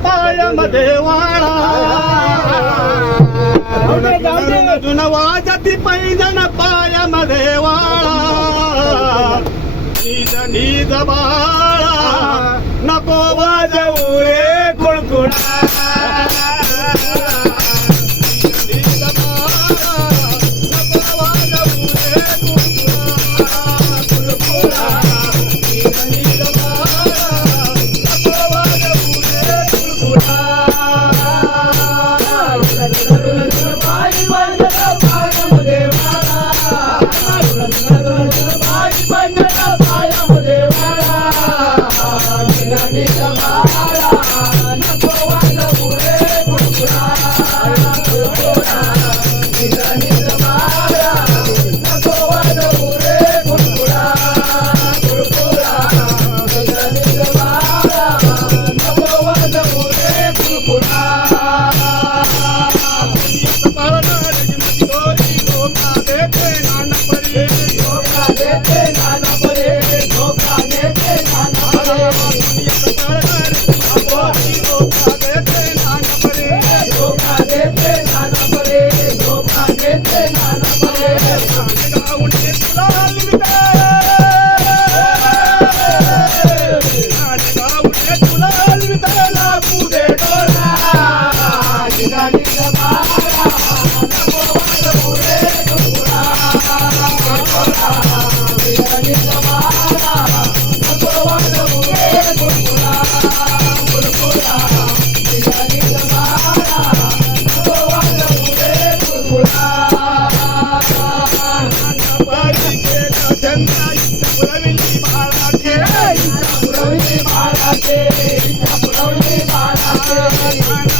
पायामध्ये वाळा. जुन वाजती पैजन पायामध्ये वाळा. निज नीज बाळा नको United! बालाचे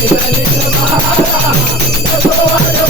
Thank you.